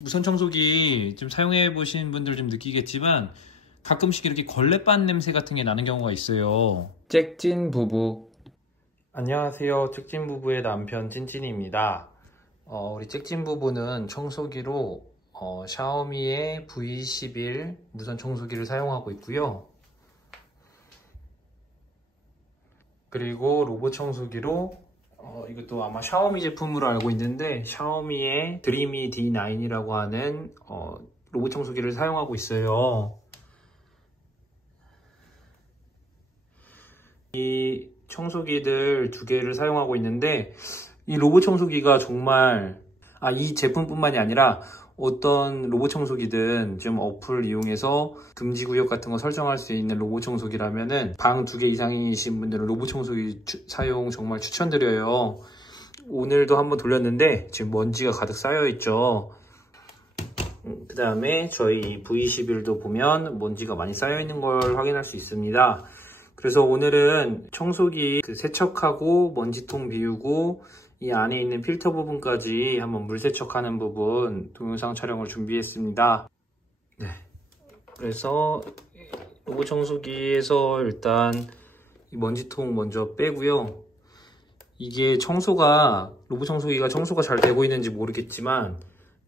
무선 청소기 좀 사용해 보신 분들 좀 느끼겠지만 가끔씩 이렇게 걸레반 냄새 같은 게 나는 경우가 있어요. 잭진 부부. 안녕하세요. 잭진 부부의 남편 찐찐입니다. 우리 잭진 부부는 청소기로 샤오미의 V11 무선 청소기를 사용하고 있고요. 그리고 로봇 청소기로 이것도 아마 샤오미 제품으로 알고 있는데 샤오미의 드리미 D9이라고 하는 로봇 청소기를 사용하고 있어요. 이 청소기들 두 개를 사용하고 있는데 이 로봇 청소기가 정말 이 제품뿐만이 아니라 어떤 로봇 청소기든 좀 어플 이용해서 금지 구역 같은 거 설정할 수 있는 로봇 청소기라면은 방 2개 이상이신 분들은 로봇 청소기 사용 정말 추천드려요. 오늘도 한번 돌렸는데 지금 먼지가 가득 쌓여 있죠. 그 다음에 저희 V11도 보면 먼지가 많이 쌓여 있는 걸 확인할 수 있습니다. 그래서 오늘은 청소기 세척하고 먼지통 비우고 이 안에 있는 필터 부분까지 한번 물 세척하는 부분 동영상 촬영을 준비했습니다. 네. 그래서 로봇 청소기에서 일단 이 먼지통 먼저 빼고요. 이게 로봇 청소기가 청소가 잘 되고 있는지 모르겠지만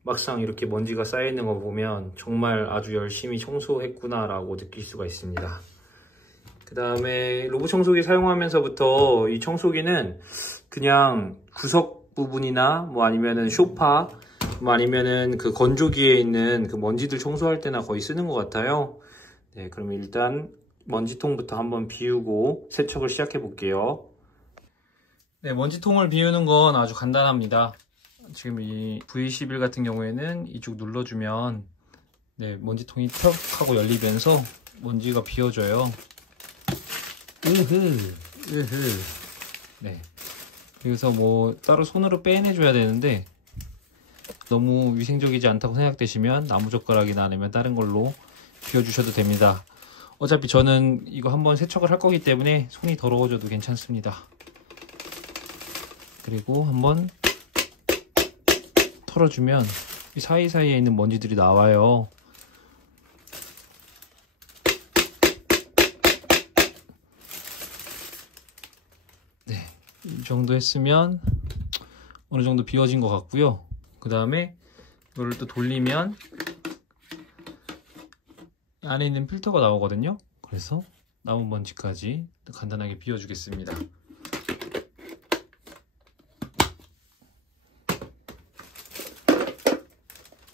막상 이렇게 먼지가 쌓여 있는 거 보면 정말 아주 열심히 청소했구나 라고 느낄 수가 있습니다. 그 다음에 로봇 청소기 사용하면서부터 이 청소기는 그냥 구석 부분이나 뭐 아니면은 소파 뭐 아니면은 그 건조기에 있는 그 먼지들 청소할 때나 거의 쓰는 것 같아요. 네, 그러면 일단 먼지통부터 한번 비우고 세척을 시작해 볼게요. 네, 먼지통을 비우는 건 아주 간단합니다. 지금 이 V11 같은 경우에는 이쪽 눌러주면 네, 먼지통이 턱 하고 열리면서 먼지가 비워져요. 네. 그래서 뭐 따로 손으로 빼내줘야 되는데 너무 위생적이지 않다고 생각되시면 나무젓가락이나 아니면 다른 걸로 비워주셔도 됩니다. 어차피 저는 이거 한번 세척을 할 거기 때문에 손이 더러워져도 괜찮습니다. 그리고 한번 털어주면 이 사이사이에 있는 먼지들이 나와요. 이 정도 했으면 어느 정도 비워진 것 같고요. 그 다음에 이거를 또 돌리면 안에 있는 필터가 나오거든요. 그래서 남은 먼지까지 간단하게 비워주겠습니다.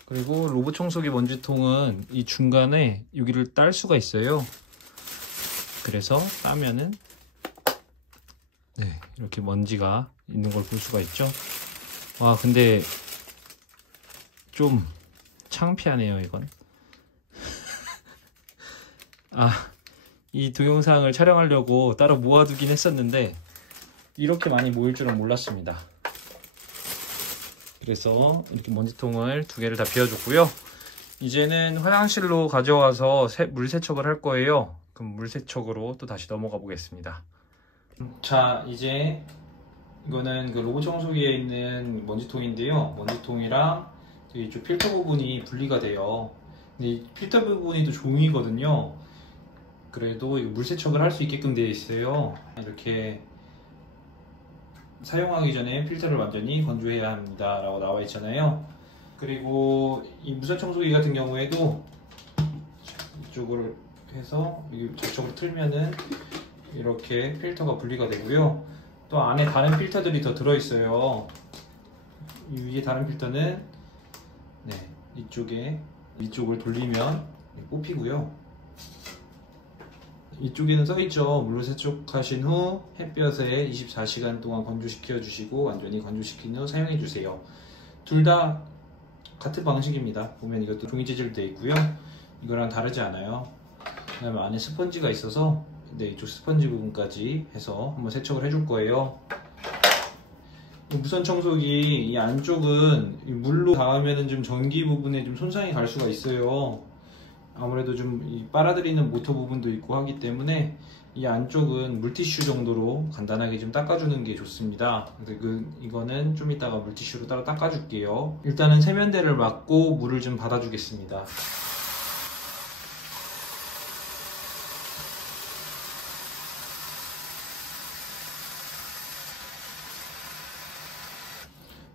그리고 로봇 청소기 먼지통은 이 중간에 여기를 딸 수가 있어요. 그래서 따면은 네, 이렇게 먼지가 있는 걸 볼 수가 있죠. 와, 근데 좀 창피하네요, 이건. 이 동영상을 촬영하려고 따로 모아두긴 했었는데 이렇게 많이 모일 줄은 몰랐습니다. 그래서 이렇게 먼지통을 두 개를 다 비워줬고요. 이제는 화장실로 가져와서 물 세척을 할 거예요. 그럼 물 세척으로 또 다시 넘어가 보겠습니다. 자, 이제 이거는 그 로봇 청소기에 있는 먼지통인데요. 먼지통이랑 이쪽 필터 부분이 분리가 돼요. 근데 이 필터 부분이 또 종이거든요. 그래도 이거 물 세척을 할 수 있게끔 되어 있어요. 이렇게 사용하기 전에 필터를 완전히 건조해야 합니다 라고 나와 있잖아요. 그리고 이 무선 청소기 같은 경우에도 이쪽을 해서 저쪽으로 틀면은 이렇게 필터가 분리가 되고요. 또 안에 다른 필터들이 더 들어있어요. 이 위에 다른 필터는 네, 이쪽을 돌리면 뽑히고요. 이쪽에는 써있죠. 물로 세척하신 후 햇볕에 24시간 동안 건조시켜 주시고 완전히 건조시킨 후 사용해 주세요. 둘 다 같은 방식입니다. 보면 이것도 종이 재질로 되어 있고요. 이거랑 다르지 않아요. 그 다음에 안에 스펀지가 있어서 네, 이쪽 스펀지 부분까지 해서 한번 세척을 해줄 거예요. 무선 청소기 이 안쪽은 물로 닿으면 좀 전기 부분에 좀 손상이 갈 수가 있어요. 아무래도 좀 빨아들이는 모터 부분도 있고 하기 때문에 이 안쪽은 물티슈 정도로 간단하게 좀 닦아주는 게 좋습니다. 이거는 좀 이따가 물티슈로 따로 닦아줄게요. 일단은 세면대를 막고 물을 좀 받아주겠습니다.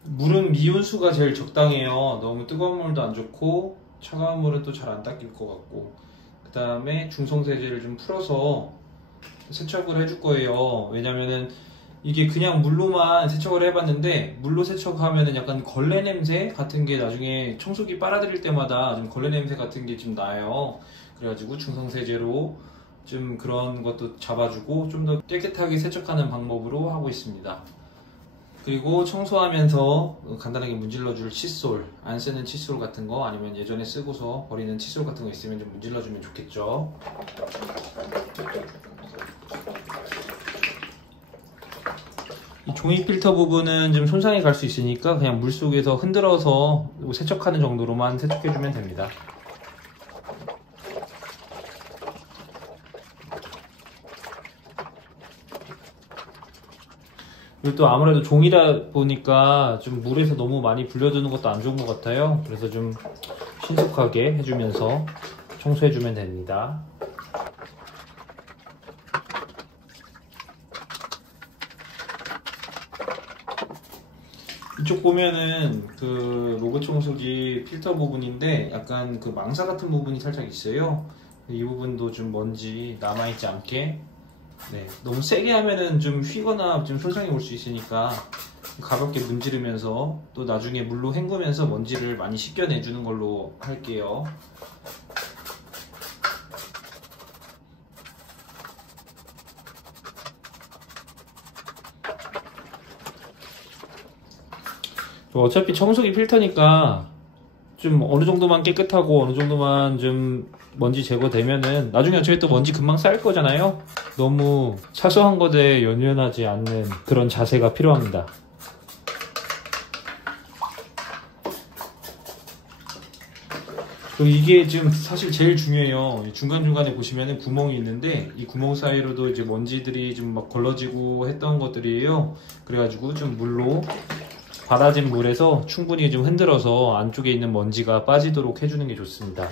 물은 미온수가 제일 적당해요. 너무 뜨거운 물도 안 좋고 차가운 물은 또 잘 안 닦일 것 같고, 그 다음에 중성세제를 좀 풀어서 세척을 해줄 거예요. 왜냐면은 이게 그냥 물로만 세척을 해봤는데, 물로 세척하면은 약간 걸레 냄새 같은 게 나중에 청소기 빨아들일 때마다 좀 걸레 냄새 같은 게 좀 나요. 그래가지고 중성세제로 좀 그런 것도 잡아주고 좀 더 깨끗하게 세척하는 방법으로 하고 있습니다. 그리고 청소하면서 간단하게 문질러줄 칫솔, 안 쓰는 칫솔 같은 거, 아니면 예전에 쓰고서 버리는 칫솔 같은 거 있으면 좀 문질러주면 좋겠죠. 이 종이 필터 부분은 좀 손상이 갈 수 있으니까 그냥 물속에서 흔들어서 세척하는 정도로만 세척해주면 됩니다. 그리고 또 아무래도 종이다 보니까 좀 물에서 너무 많이 불려드는 것도 안 좋은 것 같아요. 그래서 좀 신속하게 해주면서 청소해주면 됩니다. 이쪽 보면은 그 로봇 청소기 필터 부분인데 약간 그 망사 같은 부분이 살짝 있어요. 이 부분도 좀 먼지 남아있지 않게, 너무 세게 하면은 좀 휘거나 좀 손상이 올 수 있으니까 가볍게 문지르면서 또 나중에 물로 헹구면서 먼지를 많이 씻겨내주는 걸로 할게요. 어차피 청소기 필터니까 좀 어느 정도만 깨끗하고 어느 정도만 좀 먼지 제거되면은 나중에 어차피 또 먼지 금방 쌓일 거잖아요. 너무 사소한 것에 연연하지 않는 그런 자세가 필요합니다. 그리고 이게 지금 사실 제일 중요해요. 중간중간에 보시면은 구멍이 있는데 이 구멍 사이로도 이제 먼지들이 좀 막 걸러지고 했던 것들이에요. 그래가지고 좀 물로 받아진 물에서 충분히 좀 흔들어서 안쪽에 있는 먼지가 빠지도록 해주는 게 좋습니다.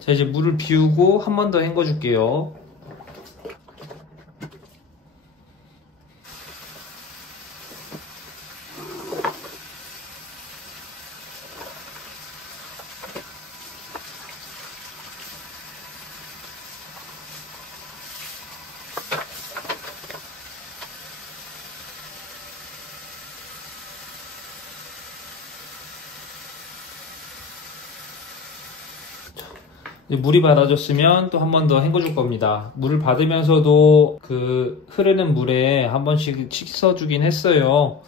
자, 이제 물을 비우고 한 번 더 헹궈 줄게요. 물이 받아졌으면 또 한 번 더 헹궈줄 겁니다. 물을 받으면서도 그 흐르는 물에 한 번씩 씻어주긴 했어요.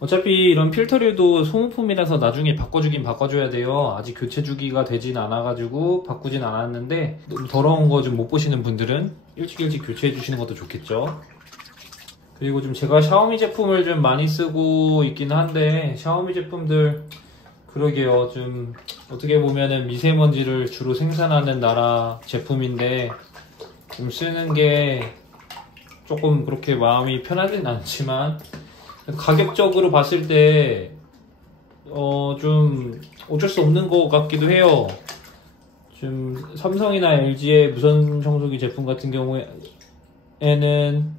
어차피 이런 필터류도 소모품이라서 나중에 바꿔주긴 바꿔줘야 돼요. 아직 교체 주기가 되진 않아가지고 바꾸진 않았는데, 너무 더러운 거 좀 못 보시는 분들은 일찍 교체해 주시는 것도 좋겠죠. 그리고 좀 제가 샤오미 제품을 좀 많이 쓰고 있긴 한데, 샤오미 제품들 그러게요. 좀 어떻게 보면은 미세먼지를 주로 생산하는 나라 제품인데 좀 쓰는 게 조금 그렇게 마음이 편하진 않지만, 가격적으로 봤을 때 좀 어쩔 수 없는 것 같기도 해요. 좀 삼성이나 LG의 무선 청소기 제품 같은 경우에는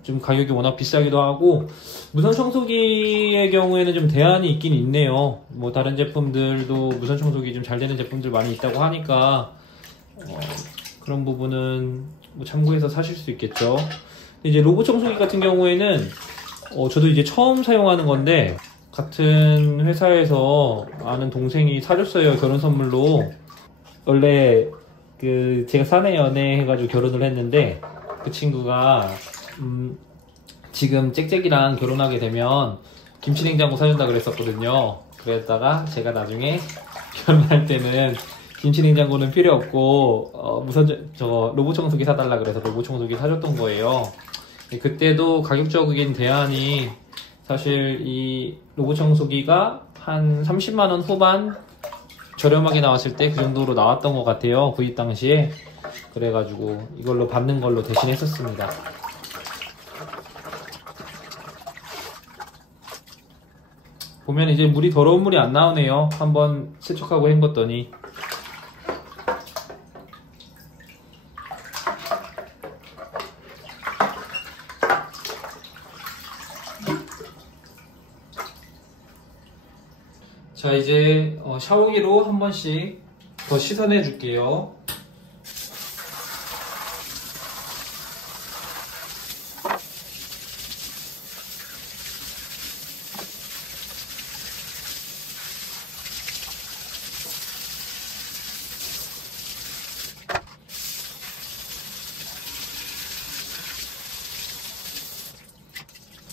좀 가격이 워낙 비싸기도 하고, 무선 청소기의 경우에는 좀 대안이 있긴 있네요. 뭐 다른 제품들도 무선 청소기 좀 잘 되는 제품들 많이 있다고 하니까 그런 부분은 뭐 참고해서 사실 수 있겠죠. 이제 로봇 청소기 같은 경우에는 저도 이제 처음 사용하는 건데, 같은 회사에서 아는 동생이 사줬어요. 결혼 선물로. 원래 제가 사내 연애 해가지고 결혼을 했는데, 그 친구가 지금 짹짹이랑 결혼하게 되면 김치냉장고 사준다 그랬었거든요. 그랬다가 제가 나중에 결혼할 때는 김치냉장고는 필요 없고 저 로봇 청소기 사달라 그래서 로봇 청소기 사줬던 거예요. 그때도 가격적인 대안이 사실 이 로봇 청소기가 한 30만원 후반 저렴하게 나왔을 때 그 정도로 나왔던 것 같아요. 구입 당시에. 그래가지고 이걸로 받는 걸로 대신했었습니다. 보면 이제 물이 더러운 물이 안 나오네요. 한번 세척하고 헹궜더니. 자, 이제 샤워기로 한 번씩 더 씻어내 줄게요.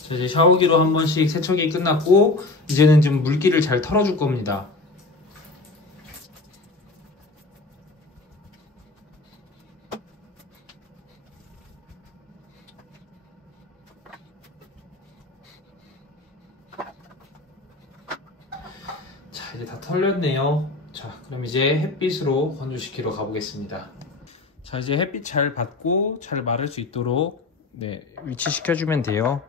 자, 이제 샤워기로 한 번씩 세척이 끝났고 이제는 좀 물기를 잘 털어줄 겁니다. 자, 이제 다 털렸네요. 자, 그럼 이제 햇빛으로 건조시키러 가보겠습니다. 자, 이제 햇빛 잘 받고 잘 마를 수 있도록 위치시켜주면 돼요.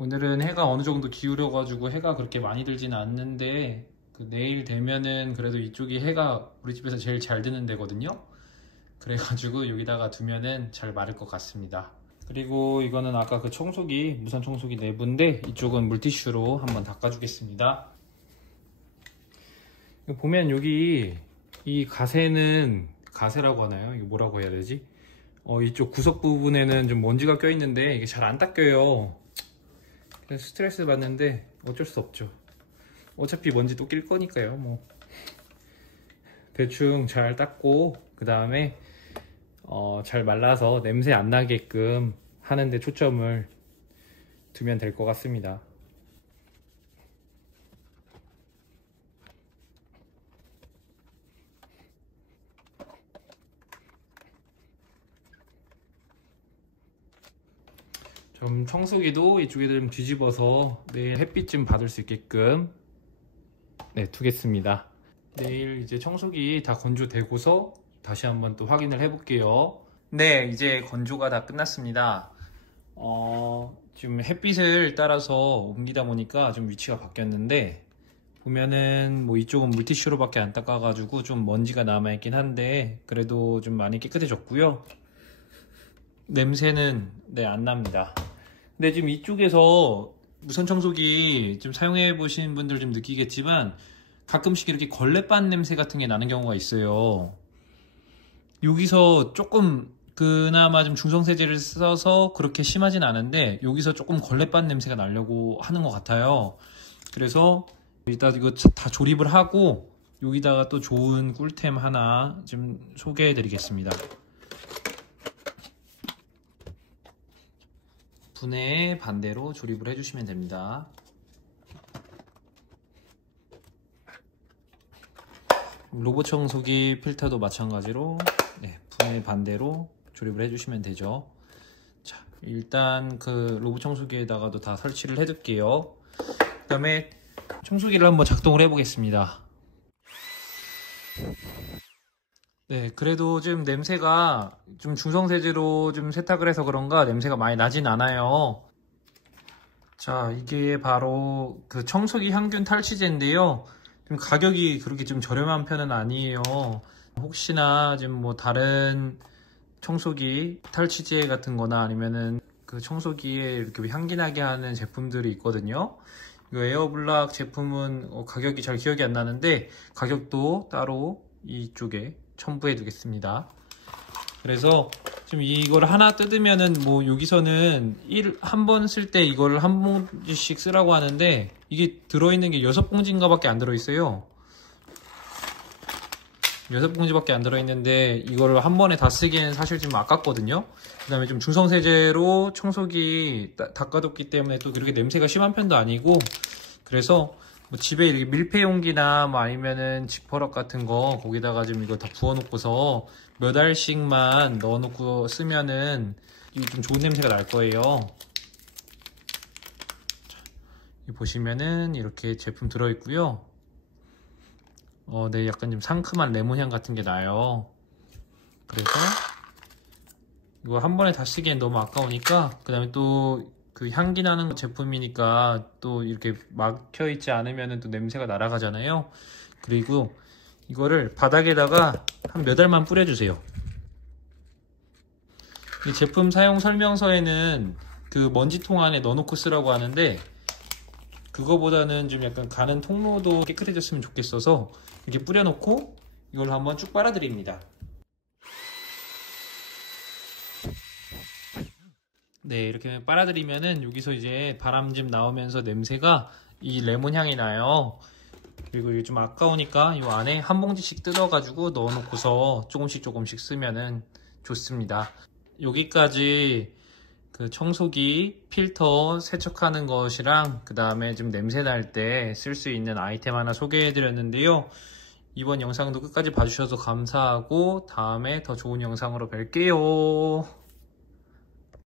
오늘은 해가 어느 정도 기울여 가지고 해가 그렇게 많이 들지는 않는데 내일 되면은 그래도 이쪽이 해가 우리 집에서 제일 잘 드는 데거든요. 그래가지고 여기다가 두면은 잘 마를 것 같습니다. 그리고 이거는 아까 그 청소기, 무선 청소기 내부인데 이쪽은 물티슈로 한번 닦아주겠습니다. 보면 여기 이 가세는 가세라고 하나요? 이거 뭐라고 해야 되지? 이쪽 구석 부분에는 좀 먼지가 껴있는데 이게 잘 안 닦여요. 그래서 스트레스 받는데 어쩔 수 없죠. 어차피 먼지 또 낄 거니까요. 뭐 대충 잘 닦고 그 다음에 잘 말라서 냄새 안 나게끔 하는데 초점을 두면 될 것 같습니다. 좀 청소기도 이쪽에 좀 뒤집어서 내일 햇빛 좀 받을 수 있게끔 두겠습니다. 내일 이제 청소기 다 건조되고서 다시 한번 또 확인을 해 볼게요. 네, 이제 건조가 다 끝났습니다. 지금 햇빛을 따라서 옮기다 보니까 좀 위치가 바뀌었는데 보면은 뭐 이쪽은 물티슈로밖에 안 닦아가지고 좀 먼지가 남아있긴 한데 그래도 좀 많이 깨끗해졌고요. 냄새는 안 납니다. 근데 지금 이쪽에서 무선 청소기 좀 사용해 보신 분들 좀 느끼겠지만 가끔씩 이렇게 걸레반 냄새 같은 게 나는 경우가 있어요. 여기서 조금 그나마 좀 중성세제를 써서 그렇게 심하진 않은데 여기서 조금 걸레반 냄새가 나려고 하는 것 같아요. 그래서 일단 이거 다 조립을 하고 여기다가 또 좋은 꿀템 하나 좀 소개해 드리겠습니다. 분해 반대로 조립을 해주시면 됩니다. 로봇 청소기 필터도 마찬가지로 분해 반대로 조립을 해주시면 되죠. 자, 일단 그 로봇 청소기에다가도 다 설치를 해둘게요. 그 다음에 청소기를 한번 작동을 해보겠습니다. 그래도 좀 냄새가 좀 중성세제로 좀 세탁을 해서 그런가 냄새가 많이 나진 않아요. 자, 이게 바로 그 청소기 향균 탈취제인데요. 좀 가격이 그렇게 좀 저렴한 편은 아니에요. 혹시나 좀 뭐 다른 청소기 탈취제 같은 거나 아니면은 그 청소기에 이렇게 향기 나게 하는 제품들이 있거든요. 이거 에어블락 제품은 가격이 잘 기억이 안 나는데 가격도 따로 이쪽에 첨부해 두겠습니다. 그래서 지금 이걸 하나 뜯으면은 뭐 여기서는 한 번 쓸 때 이걸 한 봉지씩 쓰라고 하는데 이게 들어있는 게 6봉지인가 밖에 안 들어있어요. 6봉지밖에 안 들어있는데 이거를 한 번에 다 쓰기에는 사실 좀 아깝거든요. 그 다음에 좀 중성세제로 청소기 닦아뒀기 때문에 또 그렇게 냄새가 심한 편도 아니고, 그래서 뭐 집에 이렇게 밀폐용기나 뭐 아니면은 지퍼락 같은 거 거기다가 좀 이거 다 부어놓고서 몇 알씩만 넣어놓고 쓰면은 이게 좀 좋은 냄새가 날 거예요. 자, 보시면은 이렇게 제품 들어있고요. 네, 약간 좀 상큼한 레몬향 같은 게 나요. 그래서 이거 한 번에 다 쓰기엔 너무 아까우니까, 그 다음에 또 그 향기 나는 제품이니까 또 이렇게 막혀 있지 않으면 또 냄새가 날아가잖아요. 그리고 이거를 바닥에다가 한 몇 알만 뿌려주세요. 이 제품 사용 설명서에는 그 먼지통 안에 넣어놓고 쓰라고 하는데, 그거보다는 좀 약간 가는 통로도 깨끗해졌으면 좋겠어서 이렇게 뿌려놓고 이걸 한번 쭉 빨아드립니다. 네, 이렇게 빨아들이면은 여기서 이제 바람 좀 나오면서 냄새가 이 레몬 향이 나요. 그리고 이게 좀 아까우니까 이 안에 한 봉지씩 뜯어가지고 넣어놓고서 조금씩 쓰면은 좋습니다. 여기까지 그 청소기 필터 세척하는 것이랑 그 다음에 좀 냄새 날 때 쓸 수 있는 아이템 하나 소개해 드렸는데요. 이번 영상도 끝까지 봐주셔서 감사하고 다음에 더 좋은 영상으로 뵐게요.